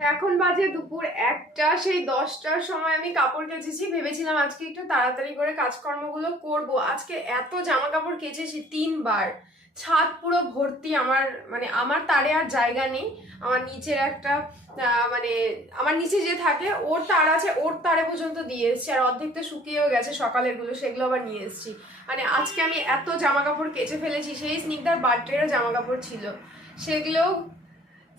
এখন বাজে দুপুর একটা, সেই দশটার সময় আমি কাপড় কেচেছি, ভেবেছিলাম আজকে একটু তাড়াতাড়ি করে কাজকর্মগুলো করব। আজকে এত জামা কাপড় কেচেছি তিনবার। ছাদ পুরো ভর্তি, আমার মানে আমার তারে আর জায়গা নেই। আমার নিচের একটা মানে আমার নিচে যে থাকে, ওর তার আছে, ওর তারে পর্যন্ত দিয়ে এসেছি। আর অর্ধেকটা শুকিয়েও গেছে সকালেরগুলো সেগুলো আবার নিয়ে এসেছি। মানে আজকে আমি এত জামা কাপড় কেচে ফেলেছি, সেই স্নিগ্ধার বার্থডেরও জামা কাপড় ছিল। সেগুলো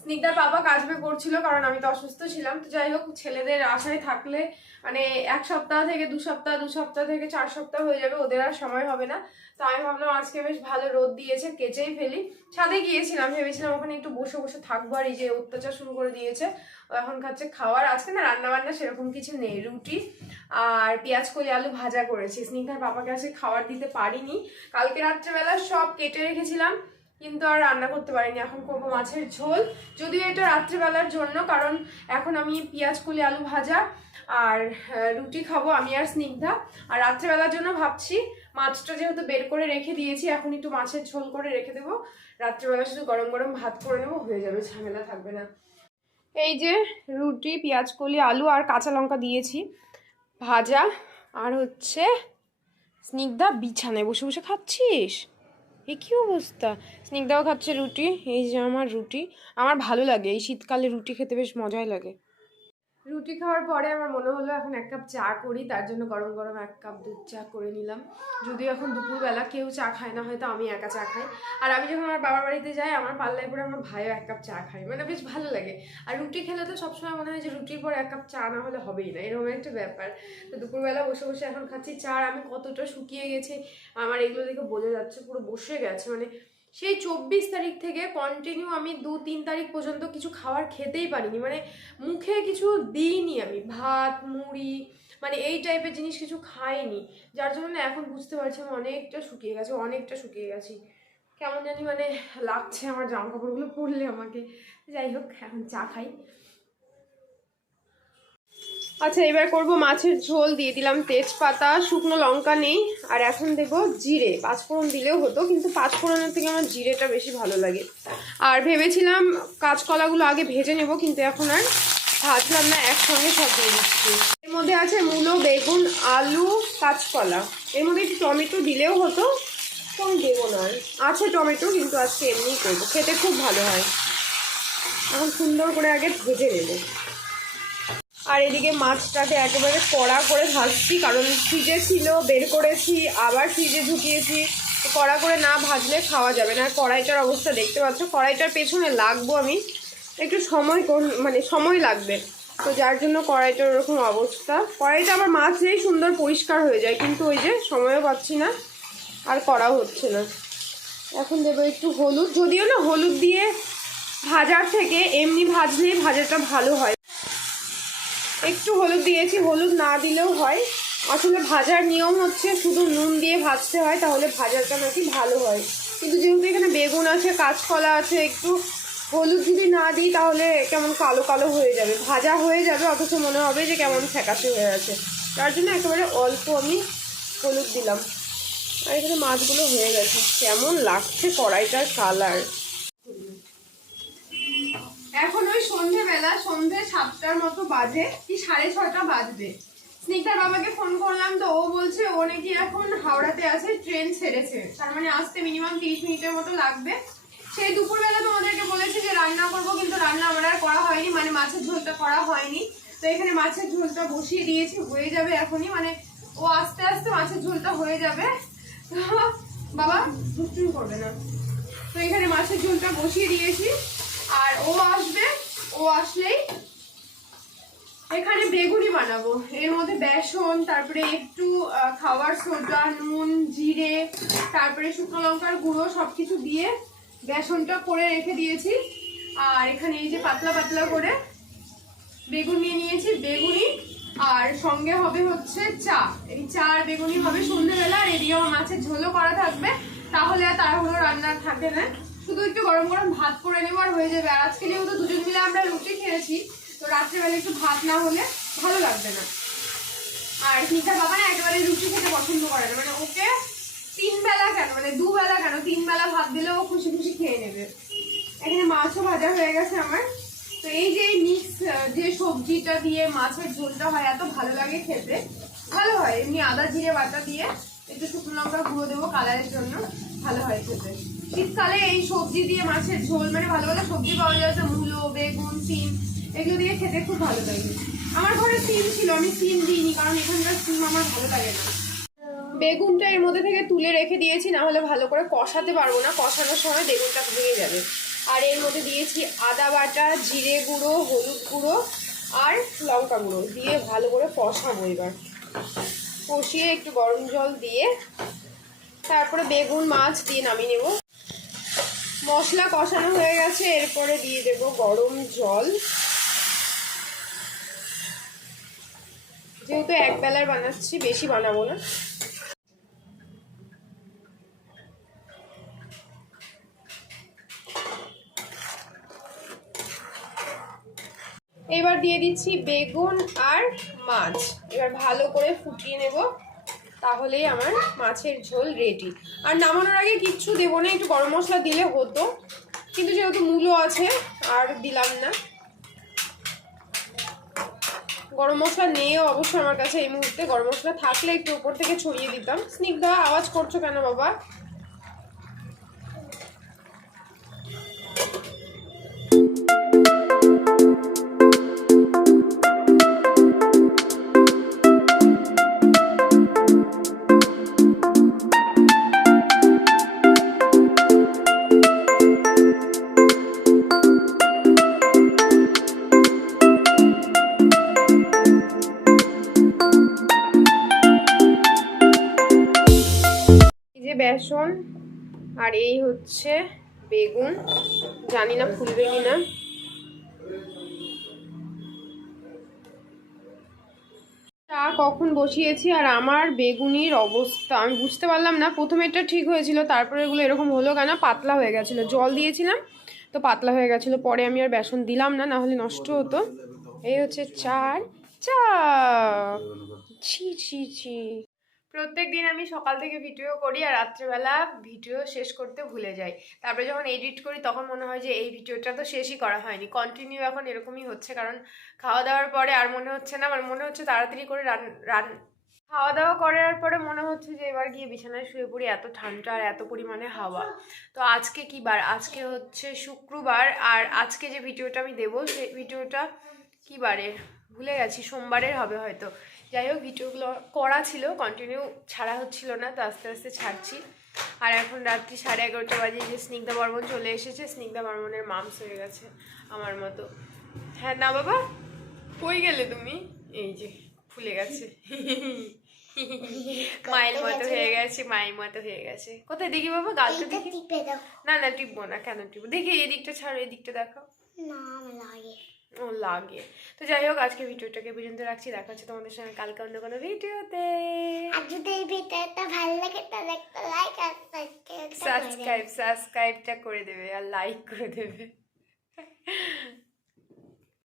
স্নিগ্ধার বাবা কাজবে করছিল কারণ আমি তো অসুস্থ ছিলাম। তো যাই হোক, ছেলেদের আশায় থাকলে মানে এক সপ্তাহ থেকে দু সপ্তাহ দু সপ্তাহ থেকে চার সপ্তাহ হয়ে যাবে, ওদের আর সময় হবে না। তো আমি ভাবলাম আজকে বেশ ভালো রোদ দিয়েছে, কেচেই ফেলি। ছাদে গিয়েছিলাম, ভেবেছিলাম ওখানে একটু বসে বসে থাকব আর এই যে অত্যাচার শুরু করে দিয়েছে। এখন খাচ্ছে খাওয়ার। আজকে না রান্নাবান্না সেরকম কিছু নেই, রুটি আর পেঁয়াজ, কলি, আলু ভাজা করেছি। স্নিগ্ধার বাবাকে আজকে খাবার দিতে পারিনি। কালকে রাত্রেবেলা সব কেটে রেখেছিলাম। কিন্তু আর রান্না করতে পারিনি। এখন করব মাছের ঝোল। যদিও এটা রাত্রিবেলার জন্য, কারণ এখন আমি পেঁয়াজ, কুলি, আলু ভাজা আর রুটি খাব, আমি আর স্নিগ্ধা। আর রাত্রেবেলার জন্য ভাবছি, মাছটা যেহেতু বের করে রেখে দিয়েছি, এখন একটু মাছের ঝোল করে রেখে দেবো। রাত্রেবেলা শুধু গরম গরম ভাত করে নেব, হয়ে যাবে, ঝামেলা থাকবে না। এই যে রুটি, পেঁয়াজ, কলি, আলু আর কাঁচা লঙ্কা দিয়েছি। ভাজা আর হচ্ছে স্নিগ্ধা বিছানায় বসে বসে খাচ্ছিস? এ কী অবস্থা? স্নিগ্ধাও খাচ্ছে রুটি, এই যে আমার রুটি। আমার ভালো লাগে, এই শীতকালে রুটি খেতে বেশ মজাই লাগে। রুটি খাওয়ার পরে আমার মনে হলো এখন এক কাপ চা করি, তার জন্য গরম গরম এক কাপ দুধ চা করে নিলাম। যদিও এখন দুপুরবেলা কেউ চা খায় না, হয়তো আমি একা চা খাই। আর আমি যখন আমার বাবার বাড়িতে যাই, আমার পাল্লায় পরে আমার ভাইও এক কাপ চা খায়। মানে বেশ ভালো লাগে। আর রুটি খেলে তো সবসময় মনে হয় যে রুটির পর এক কাপ চা না হলে হবেই না, এরকম একটা ব্যাপার। তো দুপুরবেলা বসে বসে এখন খাচ্ছি চা, আর আমি কতটা শুকিয়ে গেছে, আমার এগুলো দেখে বোঝা যাচ্ছে, পুরো বসে গেছে। মানে সেই চব্বিশ তারিখ থেকে কন্টিনিউ আমি দু তিন তারিখ পর্যন্ত কিছু খাবার খেতেই পারিনি। মানে মুখে কিছু দিইনি আমি। ভাত, মুড়ি মানে এই টাইপের জিনিস কিছু খাইনি। যার জন্য এখন বুঝতে পারছি আমি অনেকটা শুকিয়ে গেছে, অনেকটা শুকিয়ে গেছি। কেমন জানি মানে লাগছে আমার জামা কাপড়গুলো পরলে আমাকে। যাই হোক, এখন চা খাই। আচ্ছা এবার করব মাছের ঝোল, দিয়ে দিলাম তেজপাতা, শুকনো লঙ্কা নেই, আর এখন দেব জিরে। পাঁচফোড়ন দিলেও হতো, কিন্তু পাঁচফোড়নের থেকে আমার জিরেটা বেশি ভালো লাগে। আর ভেবেছিলাম কাঁচকলাগুলো আগে ভেজে নেব, কিন্তু এখন আর ভাজলাম না, একসঙ্গে সব দিয়ে দিচ্ছি। এর মধ্যে আছে মূলো, বেগুন, আলু, কাঁচকলা। এর মধ্যে একটু টমেটো দিলেও হতো আমি দেবো না আছে টমেটো, কিন্তু আজকে এমনিই করব, খেতে খুব ভালো হয়। এখন সুন্দর করে আগে ভেজে নেব। আর এদিকে মাছটাকে একেবারে কড়া করে ভাজছি, কারণ ফ্রিজে ছিল, বের করেছি, আবার ফ্রিজে ঢুকিয়েছি। কড়া করে না ভাজলে খাওয়া যাবে না। আর কড়াইটার অবস্থা দেখতে পাচ্ছ, কড়াইটার পেছনে লাগবো আমি। একটু সময় মানে সময় লাগবে। তো যার জন্য কড়াইটার ওরকম অবস্থা। কড়াইটা আবার মাছ দিয়েই সুন্দর পরিষ্কার হয়ে যায়, কিন্তু ওই যে সময়ও পাচ্ছি না, আর করা হচ্ছে না। এখন দেবো একটু হলুদ। যদিও না হলুদ দিয়ে ভাজার থেকে এমনি ভাজলেই ভাজাটা ভালো হয়। একটু হলুদ দিয়েছি, হলুদ না দিলেও হয়। আসলে ভাজার নিয়ম হচ্ছে শুধু নুন দিয়ে ভাজতে হয়, তাহলে ভাজাটা নাকি ভালো হয়। কিন্তু যেহেতু এখানে বেগুন আছে, কাঁচকলা আছে, একটু হলুদ যদি না দিই, তাহলে কেমন কালো কালো হয়ে যাবে। ভাজা হয়ে যাবে, অথচ মনে হবে যে কেমন ফ্যাকাশে হয়ে আছে। তার জন্য একেবারে অল্প আমি হলুদ দিলাম। আর এখানে মাছগুলো হয়ে গেছে। কেমন লাগছে কড়াইটার কালার এখন ওই সন্ধেবেলা সন্ধে সাতটার মতো বাজে কি সাড়ে ছটা বাজবে। স্নিগ্ধার বাবাকে ফোন করলাম তো, ও বলছে ও নাকি এখন হাওড়াতে আছে ট্রেন ছেড়েছে। তার মানে আসতে মিনিমাম তিরিশ মিনিটের মতো লাগবে। সেই দুপুরবেলা তোমাদেরকে বলেছি যে রান্না করব, কিন্তু রান্না আমার আর করা হয়নি মানে মাছের ঝোলটা করা হয়নি। তো এখানে মাছের ঝোলটা বসিয়ে দিয়েছি, হয়ে যাবে এখনই মানে ও আস্তে আস্তে মাছের ঝোলটা হয়ে যাবে। বাবা দুষ্টুমি করবে না। তো এখানে মাছের ঝোলটা বসিয়ে দিয়েছি। আর ও আসবে, ও আসলেই এখানে বেগুনি বানাবো। এর মধ্যে বেসন, তারপরে একটু খাওয়ার সোডা, নুন, জিরে, তারপরে শুকনো লঙ্কার গুঁড়ো সব কিছু দিয়ে বেসনটা করে রেখে দিয়েছি। আর এখানে এই যে পাতলা পাতলা করে বেগুন নিয়ে নিয়েছি, বেগুনি। আর সঙ্গে হবে হচ্ছে চা। এই চা আর বেগুনি হবে সন্ধ্যেবেলা, আর এদিকে আমার মাছের ঝোলও করা থাকবে। তাহলে আর তাড়াহুড়ো রান্না থাকে না। শুধু একটু গরম গরম ভাত করে নেব আর হয়ে যাবে। আর আজকে যেহেতু দুজন মিলে আমরা রুটি খেয়েছি, তো রাত্রেবেলা একটু ভাত না হলে ভালো লাগবে না। আর মিঠা বাবা না একেবারে রুটি খেতে পছন্দ করে না। মানে ওকে তিন বেলা কেন? মানে দুবেলা কেন? তিন বেলা ভাত দিলে ও খুশি খুশি খেয়ে নেবে। এখানে মাছও ভাজা হয়ে গেছে আমার। তো এই যে মিক্স যে সবজিটা দিয়ে মাছের ঝোলটা হয়, এত ভালো লাগে খেতে। ভালো হয়। এমনি আদা, জিরে, বাটা দিয়ে একটু শুকনো লঙ্কা গুঁড়ো দেবো কালারের জন্য। ভালো হয় খেতে। শীতকালে এই সবজি দিয়ে মাছের ঝোল মানে ভালো ভালো সবজি পাওয়া যায় তো মূলো, বেগুন, সিম, এগুলো দিয়ে খেতে খুব ভালো লাগে। আমার ঘরে সিম ছিল, আমি সিম দিইনি, কারণ এখানকার সিম আমার ভালো লাগে না। বেগুনটা এর মধ্যে থেকে তুলে রেখে দিয়েছি, না হলে ভালো করে কষাতে পারব না, কষানোর সময় বেগুনটা ভেঙে যাবে। আর এর মধ্যে দিয়েছি আদা বাটা, জিরে গুঁড়ো, হলুদ গুঁড়ো আর লঙ্কা গুঁড়ো, দিয়ে ভালো করে কষাবো এবার। কষিয়ে একটু গরম জল দিয়ে, তারপরে বেগুন, মাছ দিয়ে নামিয়ে নেব। মশলা কষানো হয়ে গেছে, এরপরে দিয়ে দেব গরম জল। যেহেতু এক বেলার বানাচ্ছি, বেশি বানাবো না। এবার দিয়ে দিচ্ছি বেগুন আর মাছ। এবার ভালো করে ফুটিয়ে নেব। তাহলেই আমার মাছের ঝোল রেডি আর নামানোর আগে কিচ্ছু দেবো না, একটু গরম মশলা দিলে হতো। কিন্তু যেহেতু মূলো আছে, আর দিলাম না। গরম মশলা নেও অবশ্যই আমার কাছে এই মুহূর্তে গরম মশলা থাকলে একটু উপর থেকে ছড়িয়ে দিতাম। স্নিগ্ধ, আওয়াজ করছ কেন বাবা? বেসন, আর এই হচ্ছে বেগুন। জানি না ফুলবে কিনা। চা কখন বসিয়েছি আর আমার বেগুনির অবস্থা, আমি বুঝতে পারলাম না। প্রথমে এটা ঠিক হয়েছিল, তারপরে এগুলো এরকম হলো কেন? পাতলা হয়ে গেছিল। জল দিয়েছিলাম, তো পাতলা হয়ে গেছিল। পরে আমি আর বেসন দিলাম না না হলে নষ্ট হতো। এই হচ্ছে চার। চা! ছি ছি ছি। প্রত্যেক দিন আমি সকাল থেকে ভিডিও করি আর রাত্রেবেলা ভিডিও শেষ করতে ভুলে যাই। তারপরে যখন এডিট করি তখন মনে হয় যে এই ভিডিওটা তো শেষই করা হয়নি। কন্টিনিউ এখন এরকমই হচ্ছে কারণ খাওয়া দাওয়ার পরে আর মনে হচ্ছে না আমার মনে হচ্ছে তাড়াতাড়ি করে রান রান খাওয়া দাওয়া করার পরে মনে হচ্ছে যে এবার গিয়ে বিছানায় শুয়ে পড়ি এত ঠান্ডা আর এত পরিমাণে হাওয়া। তো আজকে কি বার? আজকে হচ্ছে শুক্রবার আর আজকে যে ভিডিওটা আমি দেবো সেই ভিডিওটা কি বারের? ভুলে গেছি, সোমবারের হবে হয়তো। যাই হোক ভিডিওগুলো করা ছিল কন্টিনিউ ছাড়া হচ্ছিল না তো আস্তে আস্তে ছাড়ছি। আর এখন রাত্রি সাড়ে এগারোটা বাজে যে স্নিগ্ধা বর্মন চলে এসেছে স্নিগ্ধা বর্মনের মামস হয়ে গেছে আমার মতো। হ্যাঁ না বাবা কই গেলে তুমি? এই যে ফুলে গেছে। মায়ের মতো হয়ে গেছে। মায়ের মতো হয়ে গেছে। কোথায় দেখি বাবা গালটা দেখি? না না টিপবো না কেন টিপবো? দেখি এদিকটা ছাড়ো এদিকটা দেখাও। না লাগে। লাগে। তো যাই হোক আজকে ভিডিওটাকে পর্যন্ত রাখছি। দেখা হচ্ছে তোমাদের সঙ্গে কালকে অন্য কোনো ভিডিওতে। আর যদি এই ভিডিওটা ভালো লাগে তাহলে একটা লাইক আর সাবস্ক্রাইব সাবস্ক্রাইব সাবস্ক্রাইবটা করে দেবে আর লাইক করে দেবে।